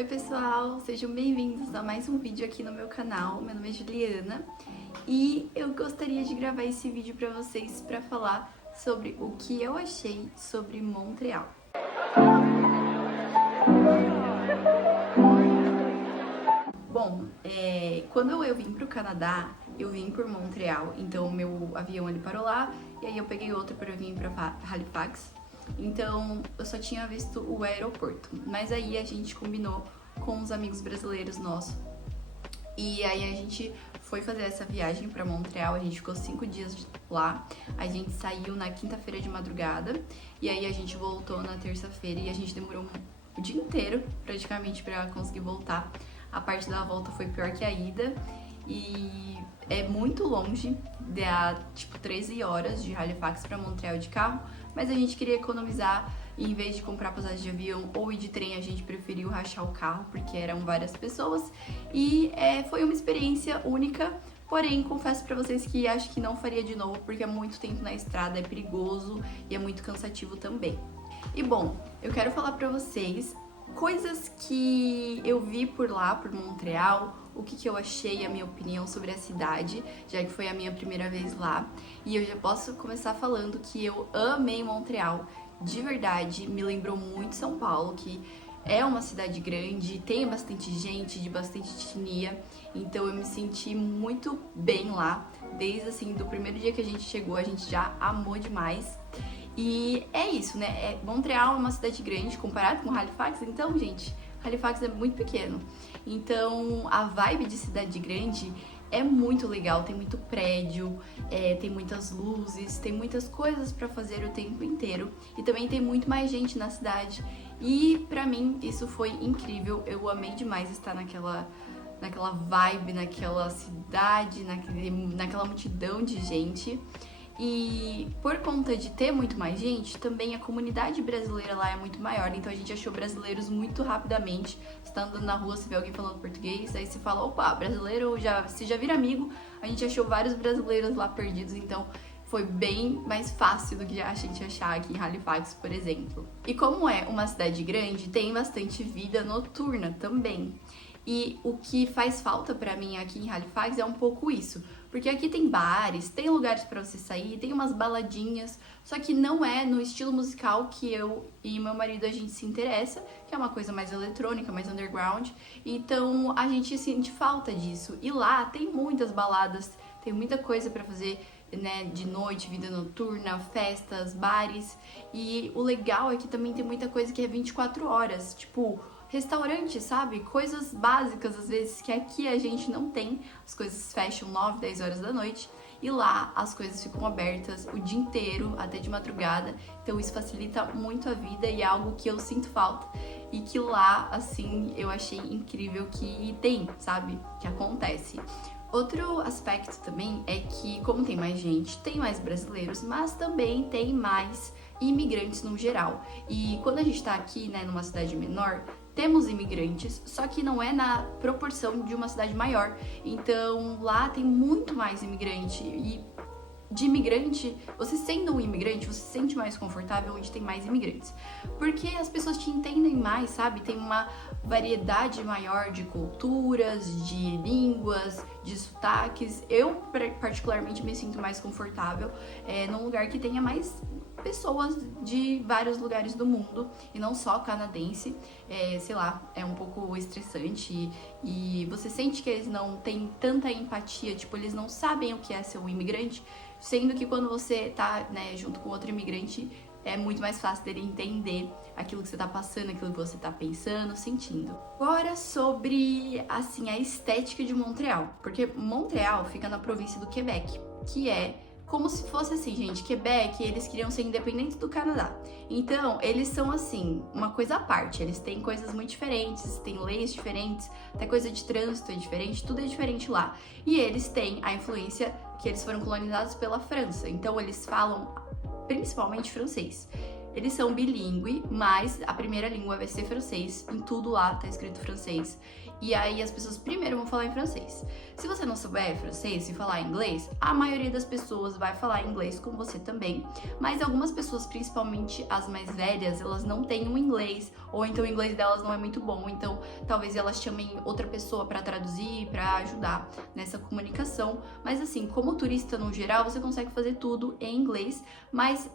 Oi pessoal, sejam bem-vindos a mais um vídeo aqui no meu canal. Meu nome é Juliana e eu gostaria de gravar esse vídeo para vocês para falar sobre o que eu achei sobre Montreal. Bom, quando eu vim para o Canadá, eu vim por Montreal, então o meu avião ele parou lá e aí eu peguei outro para vir para Halifax. Então eu só tinha visto o aeroporto, mas aí a gente combinou com os amigos brasileiros nossos e aí a gente foi fazer essa viagem para Montreal. A gente ficou 5 dias lá, a gente saiu na quinta-feira de madrugada e aí a gente voltou na terça-feira e a gente demorou o dia inteiro praticamente para conseguir voltar. A parte da volta foi pior que a ida e é muito longe, dá tipo 13 horas de Halifax para Montreal de carro, mas a gente queria economizar e em vez de comprar passagem de avião ou ir de trem, a gente preferiu rachar o carro porque eram várias pessoas e foi uma experiência única. Porém, confesso pra vocês que acho que não faria de novo porque é muito tempo na estrada, é perigoso e é muito cansativo também. E bom, eu quero falar pra vocês coisas que eu vi por lá, por Montreal, o que eu achei, a minha opinião sobre a cidade, já que foi a minha primeira vez lá. E eu já posso começar falando que eu amei Montreal, de verdade, me lembrou muito São Paulo, que é uma cidade grande, tem bastante gente, de bastante etnia, então eu me senti muito bem lá, desde assim, do primeiro dia que a gente chegou, a gente já amou demais. E é isso, né? Montreal é uma cidade grande comparado com Halifax, então, gente, Halifax é muito pequeno. Então, a vibe de cidade grande é muito legal, tem muito prédio, tem muitas luzes, tem muitas coisas pra fazer o tempo inteiro. E também tem muito mais gente na cidade. E pra mim, isso foi incrível, eu amei demais estar naquela vibe, naquela cidade, naquela multidão de gente. E por conta de ter muito mais gente, também a comunidade brasileira lá é muito maior, então a gente achou brasileiros muito rapidamente. Você tá andando na rua, você vê alguém falando português, aí você fala, opa, brasileiro, você já vira amigo. A gente achou vários brasileiros lá perdidos, então foi bem mais fácil do que a gente achar aqui em Halifax, por exemplo. E como é uma cidade grande, tem bastante vida noturna também. E o que faz falta pra mim aqui em Halifax é um pouco isso. Porque aqui tem bares, tem lugares pra você sair, tem umas baladinhas, só que não é no estilo musical que eu e meu marido a gente se interessa, que é uma coisa mais eletrônica, mais underground. Então a gente sente falta disso. E lá tem muitas baladas, tem muita coisa pra fazer, né, de noite, vida noturna, festas, bares. E o legal é que também tem muita coisa que é 24 horas, tipo restaurante, sabe? Coisas básicas, às vezes, que aqui a gente não tem. As coisas fecham 9, 10 horas da noite e lá as coisas ficam abertas o dia inteiro, até de madrugada. Então isso facilita muito a vida e é algo que eu sinto falta. E que lá, assim, eu achei incrível que tem, sabe? Que acontece. Outro aspecto também é que, como tem mais gente, tem mais brasileiros, mas também tem mais imigrantes no geral. E quando a gente tá aqui, né, numa cidade menor, temos imigrantes, só que não é na proporção de uma cidade maior. Então lá tem muito mais imigrante e de imigrante, você sendo um imigrante, você se sente mais confortável onde tem mais imigrantes. Porque as pessoas te entendem mais, sabe? Tem uma variedade maior de culturas, de línguas, de sotaques. Eu, particularmente, me sinto mais confortável num lugar que tenha mais pessoas de vários lugares do mundo e não só canadense. Sei lá, é um pouco estressante e você sente que eles não têm tanta empatia, tipo, eles não sabem o que é ser um imigrante, sendo que quando você tá, né, junto com outro imigrante, é muito mais fácil dele entender aquilo que você tá passando, aquilo que você tá pensando, sentindo. Agora sobre, assim, a estética de Montreal, porque Montreal fica na província do Quebec, que é como se fosse assim, gente, Quebec, eles queriam ser independentes do Canadá. Então, eles são assim, uma coisa à parte, eles têm coisas muito diferentes, têm leis diferentes, até coisa de trânsito é diferente, tudo é diferente lá. E eles têm a influência que eles foram colonizados pela França, então eles falam principalmente francês. Eles são bilíngue, mas a primeira língua vai ser francês. Em tudo lá tá escrito francês. E aí as pessoas primeiro vão falar em francês. Se você não souber francês e falar inglês, a maioria das pessoas vai falar inglês com você também. Mas algumas pessoas, principalmente as mais velhas, elas não têm um inglês, ou então o inglês delas não é muito bom. Então talvez elas chamem outra pessoa para traduzir, para ajudar nessa comunicação. Mas assim, como turista no geral, você consegue fazer tudo em inglês. Mas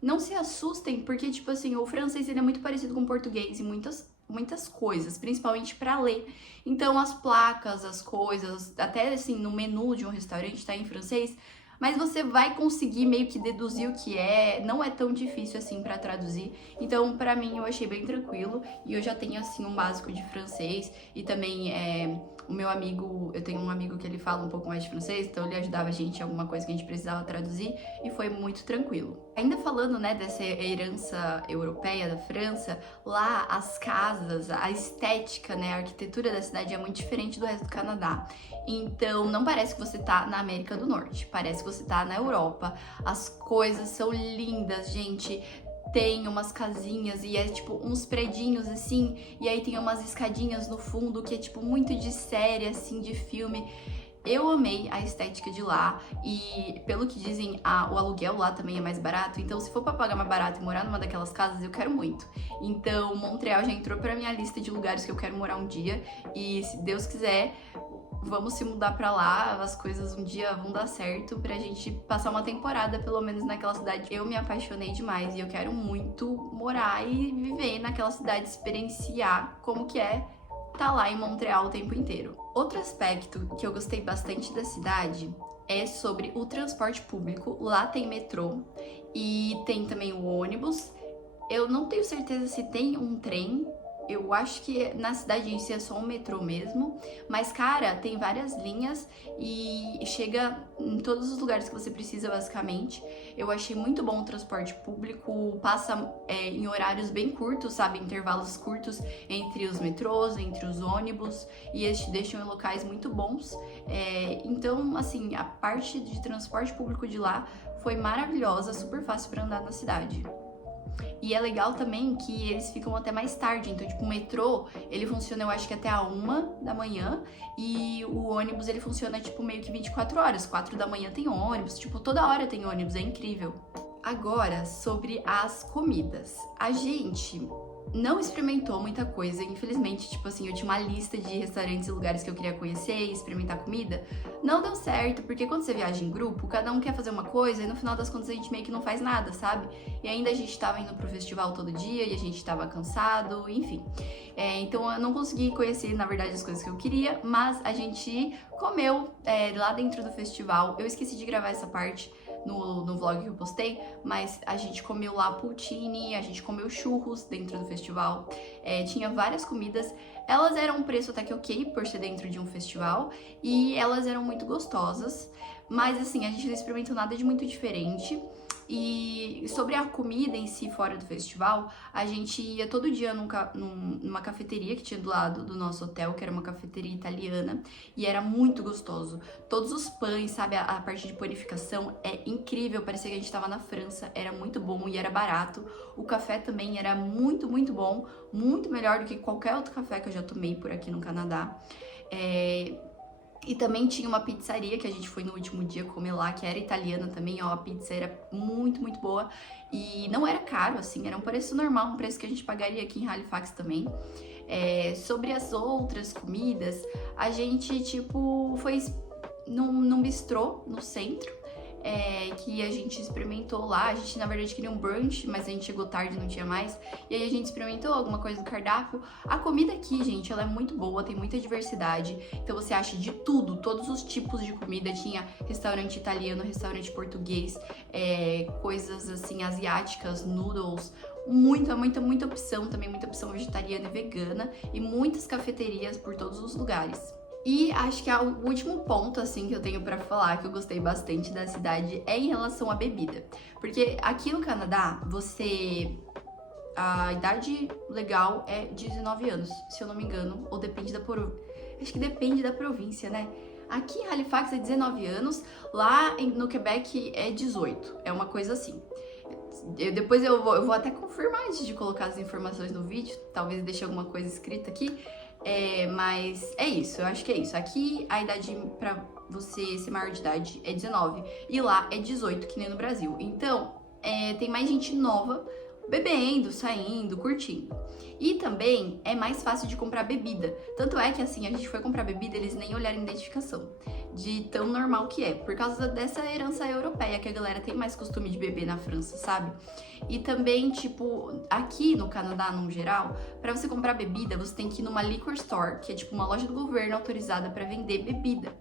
não se assustem, porque tipo assim, o francês ele é muito parecido com o português em muitas coisas, principalmente para ler. Então as placas, as coisas, até assim no menu de um restaurante tá em francês, mas você vai conseguir meio que deduzir o que é, não é tão difícil assim para traduzir. Então, para mim, eu achei bem tranquilo e eu já tenho assim um básico de francês e também o meu amigo, eu tenho um amigo que ele fala um pouco mais de francês, então ele ajudava a gente em alguma coisa que a gente precisava traduzir e foi muito tranquilo. Ainda falando, né, dessa herança europeia da França, lá as casas, a estética, né, a arquitetura da cidade é muito diferente do resto do Canadá. Então, não parece que você tá na América do Norte, parece que você tá na Europa. As coisas são lindas, gente. Tem umas casinhas e é tipo uns predinhos assim, e aí tem umas escadinhas no fundo que é tipo muito de série, assim, de filme. Eu amei a estética de lá e, pelo que dizem, o aluguel lá também é mais barato. Então, se for pra pagar mais barato e morar numa daquelas casas, eu quero muito. Então, Montreal já entrou pra minha lista de lugares que eu quero morar um dia. E, se Deus quiser, vamos se mudar pra lá. As coisas um dia vão dar certo pra gente passar uma temporada, pelo menos, naquela cidade. Eu me apaixonei demais e eu quero muito morar e viver naquela cidade, experienciar como que é tá lá em Montreal o tempo inteiro. Outro aspecto que eu gostei bastante da cidade é sobre o transporte público. Lá tem metrô e tem também o ônibus. Eu não tenho certeza se tem um trem. Eu acho que na cidade em si é só um metrô mesmo. Mas, cara, tem várias linhas e chega em todos os lugares que você precisa, basicamente. Eu achei muito bom o transporte público. Passa em horários bem curtos, sabe? Intervalos curtos entre os metrôs, entre os ônibus. E eles te deixam em locais muito bons. Então, assim, a parte de transporte público de lá foi maravilhosa, super fácil para andar na cidade. E é legal também que eles ficam até mais tarde. Então, tipo, o metrô, ele funciona, eu acho que até a 1 da manhã. E o ônibus, ele funciona, tipo, meio que 24 horas. 4 da manhã tem ônibus. Tipo, toda hora tem ônibus. É incrível. Agora, sobre as comidas. A gente não experimentou muita coisa, infelizmente, tipo assim, eu tinha uma lista de restaurantes e lugares que eu queria conhecer e experimentar comida. Não deu certo, porque quando você viaja em grupo, cada um quer fazer uma coisa e no final das contas a gente meio que não faz nada, sabe? E ainda a gente tava indo pro festival todo dia e a gente tava cansado, enfim. Então eu não consegui conhecer, na verdade, as coisas que eu queria, mas a gente comeu lá dentro do festival. Eu esqueci de gravar essa parte no vlog que eu postei, mas a gente comeu lá poutine, a gente comeu churros dentro do festival, tinha várias comidas, elas eram um preço até que ok por ser dentro de um festival e elas eram muito gostosas, mas assim, a gente não experimentou nada de muito diferente. E sobre a comida em si fora do festival, a gente ia todo dia numa cafeteria que tinha do lado do nosso hotel, que era uma cafeteria italiana, e era muito gostoso. Todos os pães, sabe, a parte de panificação é incrível, parecia que a gente estava na França, era muito bom e era barato. O café também era muito, muito bom, muito melhor do que qualquer outro café que eu já tomei por aqui no Canadá. E também tinha uma pizzaria que a gente foi no último dia comer lá, que era italiana também, ó, a pizza era muito, muito boa. E não era caro, assim, era um preço normal, um preço que a gente pagaria aqui em Halifax também. Sobre as outras comidas, a gente, tipo, foi num bistrô no centro, que a gente experimentou lá. A gente, na verdade, queria um brunch, mas a gente chegou tarde e não tinha mais. E aí a gente experimentou alguma coisa do cardápio. A comida aqui, gente, ela é muito boa, tem muita diversidade. Então você acha de tudo, todos os tipos de comida. Tinha restaurante italiano, restaurante português, coisas assim, asiáticas, noodles. Muita, muita, muita opção, também muita opção vegetariana e vegana. E muitas cafeterias por todos os lugares. E acho que o último ponto, assim, que eu tenho pra falar, que eu gostei bastante da cidade, é em relação à bebida. Porque aqui no Canadá, a idade legal é 19 anos, se eu não me engano, ou depende acho que depende da província, né? Aqui em Halifax é 19 anos, lá no Quebec é 18, é uma coisa assim. Depois eu vou até confirmar antes de colocar as informações no vídeo, talvez deixe alguma coisa escrita aqui. Mas é isso, eu acho que é isso. Aqui a idade pra você ser maior de idade é 19 e lá é 18, que nem no Brasil. Então, tem mais gente nova bebendo, saindo, curtindo. E também é mais fácil de comprar bebida. Tanto é que assim, a gente foi comprar bebida, eles nem olharam identificação. De tão normal que é. Por causa dessa herança europeia, que a galera tem mais costume de beber na França, sabe? E também, tipo, aqui no Canadá, no geral, pra você comprar bebida, você tem que ir numa liquor store, que é tipo uma loja do governo autorizada pra vender bebida.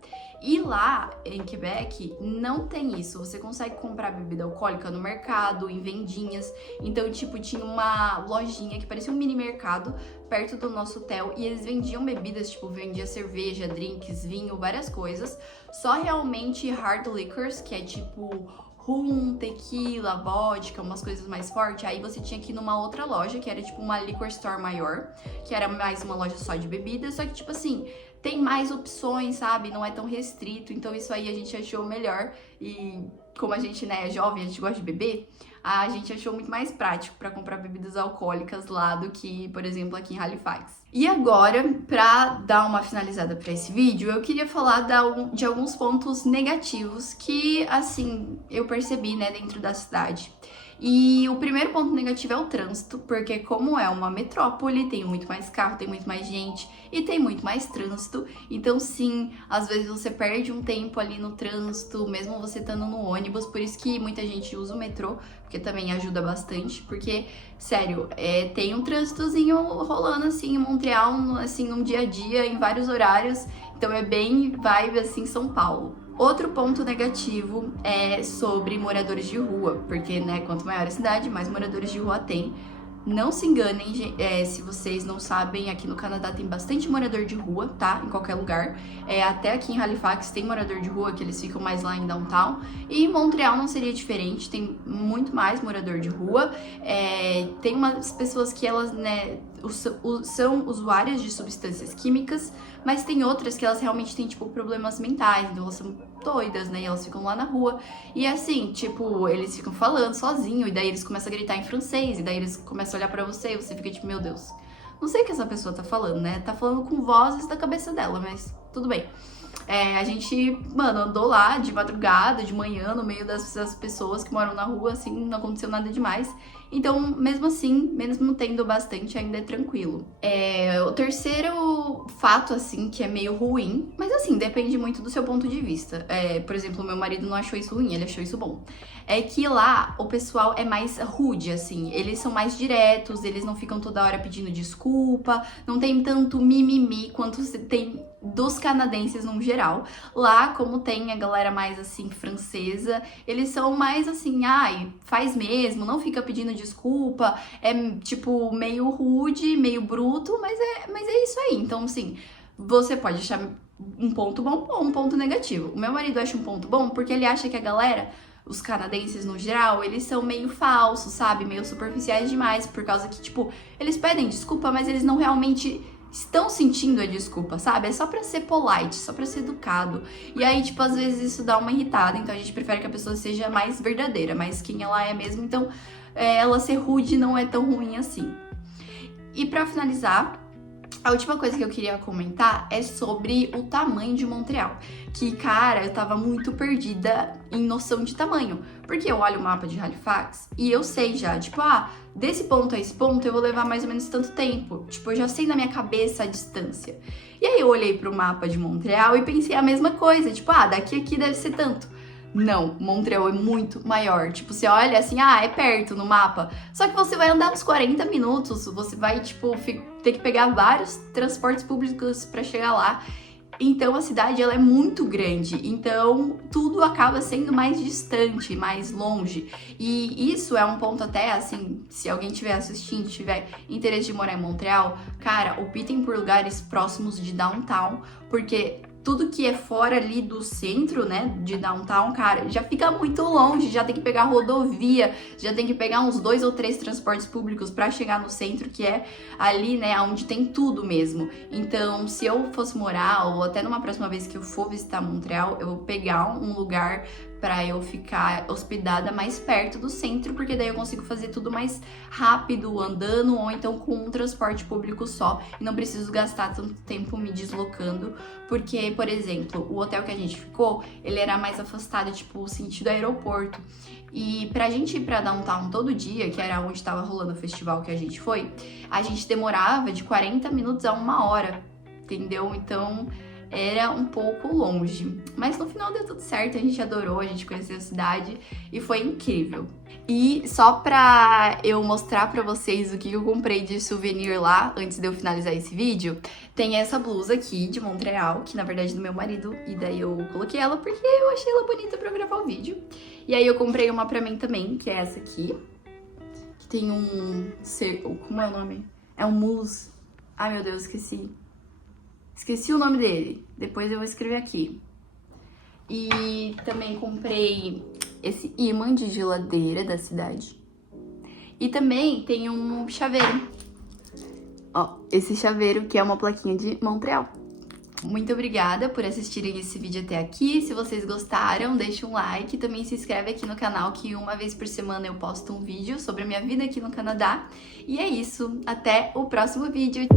E lá, em Quebec, não tem isso. Você consegue comprar bebida alcoólica no mercado, em vendinhas. Então, tipo, tinha uma lojinha que parecia um mini mercado perto do nosso hotel e eles vendiam bebidas, tipo, vendia cerveja, drinks, vinho, várias coisas. Só realmente hard liquors, que é tipo rum, tequila, vodka, umas coisas mais fortes. Aí você tinha que ir numa outra loja, que era tipo uma liquor store maior, que era mais uma loja só de bebidas, só que tipo assim, tem mais opções, sabe? Não é tão restrito, então isso aí a gente achou melhor. E como a gente, né, é jovem, a gente gosta de beber, a gente achou muito mais prático para comprar bebidas alcoólicas lá do que, por exemplo, aqui em Halifax. E agora, pra dar uma finalizada para esse vídeo, eu queria falar de alguns pontos negativos que, assim, eu percebi, né, dentro da cidade. E o primeiro ponto negativo é o trânsito, porque como é uma metrópole, tem muito mais carro, tem muito mais gente e tem muito mais trânsito. Então sim, às vezes você perde um tempo ali no trânsito, mesmo você estando no ônibus, por isso que muita gente usa o metrô, porque também ajuda bastante, porque, sério, tem um trânsitozinho rolando assim em Montreal, assim, no dia a dia, em vários horários, então é bem vibe assim São Paulo. Outro ponto negativo é sobre moradores de rua, porque, né, quanto maior a cidade, mais moradores de rua tem. Não se enganem, se vocês não sabem, aqui no Canadá tem bastante morador de rua, tá? Em qualquer lugar. Até aqui em Halifax tem morador de rua, que eles ficam mais lá em downtown. E em Montreal não seria diferente, tem muito mais morador de rua. Tem umas pessoas que elas, né, são usuárias de substâncias químicas, mas tem outras que elas realmente têm, tipo, problemas mentais, então elas são doidas, né, e elas ficam lá na rua, e assim, tipo, eles ficam falando sozinho, e daí eles começam a gritar em francês, e daí eles começam a olhar pra você, e você fica tipo, meu Deus, não sei o que essa pessoa tá falando, né, tá falando com vozes da cabeça dela, mas tudo bem. A gente, mano, andou lá de madrugada, de manhã, no meio das pessoas que moram na rua, assim, não aconteceu nada demais. Então, mesmo assim, mesmo tendo bastante, ainda é tranquilo. O terceiro fato, assim, que é meio ruim, mas assim, depende muito do seu ponto de vista. Por exemplo, meu marido não achou isso ruim, ele achou isso bom. É que lá o pessoal é mais rude, assim, eles são mais diretos, eles não ficam toda hora pedindo desculpa, não tem tanto mimimi quanto tem dos canadenses no geral. Lá, como tem a galera mais assim francesa, eles são mais assim, ai, faz mesmo, não fica pedindo desculpa, é tipo meio rude, meio bruto, mas é isso aí. Então, assim, você pode achar um ponto bom ou um ponto negativo. O meu marido acha um ponto bom porque ele acha que a galera, os canadenses no geral, eles são meio falsos, sabe? Meio superficiais demais, por causa que, tipo, eles pedem desculpa, mas eles não realmente estão sentindo a desculpa, sabe? É só pra ser polite, só pra ser educado. E aí, tipo, às vezes isso dá uma irritada, então a gente prefere que a pessoa seja mais verdadeira, mais quem ela é mesmo, então ela ser rude não é tão ruim assim. E pra finalizar, a última coisa que eu queria comentar é sobre o tamanho de Montreal. Que, cara, eu tava muito perdida em noção de tamanho. Porque eu olho o mapa de Halifax e eu sei já, tipo, desse ponto a esse ponto eu vou levar mais ou menos tanto tempo. Tipo, eu já sei na minha cabeça a distância. E aí eu olhei pro mapa de Montreal e pensei a mesma coisa. Tipo, daqui a aqui deve ser tanto. Não, Montreal é muito maior. Tipo, você olha assim, é perto no mapa. Só que você vai andar uns 40 minutos, você vai, tipo, ter que pegar vários transportes públicos pra chegar lá. Então, a cidade, ela é muito grande. Então, tudo acaba sendo mais distante, mais longe. E isso é um ponto até, assim, se alguém estiver assistindo, tiver interesse de morar em Montreal, cara, optem por lugares próximos de downtown, porque tudo que é fora ali do centro, né, de downtown, cara, já fica muito longe, já tem que pegar rodovia, já tem que pegar uns 2 ou 3 transportes públicos pra chegar no centro, que é ali, né, onde tem tudo mesmo. Então, se eu fosse morar, ou até numa próxima vez que eu for visitar Montreal, eu vou pegar um lugar pra eu ficar hospedada mais perto do centro, porque daí eu consigo fazer tudo mais rápido, andando, ou então com um transporte público só, e não preciso gastar tanto tempo me deslocando, porque, por exemplo, o hotel que a gente ficou, ele era mais afastado, tipo, sentido aeroporto. E pra gente ir pra Downtown todo dia, que era onde tava rolando o festival que a gente foi, a gente demorava de 40 minutos a 1 hora, entendeu? Então era um pouco longe. Mas no final deu tudo certo, a gente adorou, a gente conheceu a cidade e foi incrível. E só pra eu mostrar pra vocês o que eu comprei de souvenir lá, antes de eu finalizar esse vídeo, tem essa blusa aqui de Montreal, que na verdade é do meu marido, e daí eu coloquei ela porque eu achei ela bonita pra gravar o vídeo. E aí eu comprei uma pra mim também, que é essa aqui, que tem um... como é o nome? É um mousse. Ai meu Deus, esqueci. Esqueci o nome dele, depois eu vou escrever aqui. E também comprei esse imã de geladeira da cidade. E também tem um chaveiro. Ó, esse chaveiro que é uma plaquinha de Montreal. Muito obrigada por assistirem esse vídeo até aqui. Se vocês gostaram, deixa um like. Também se inscreve aqui no canal, que uma vez por semana eu posto um vídeo sobre a minha vida aqui no Canadá. E é isso. Até o próximo vídeo.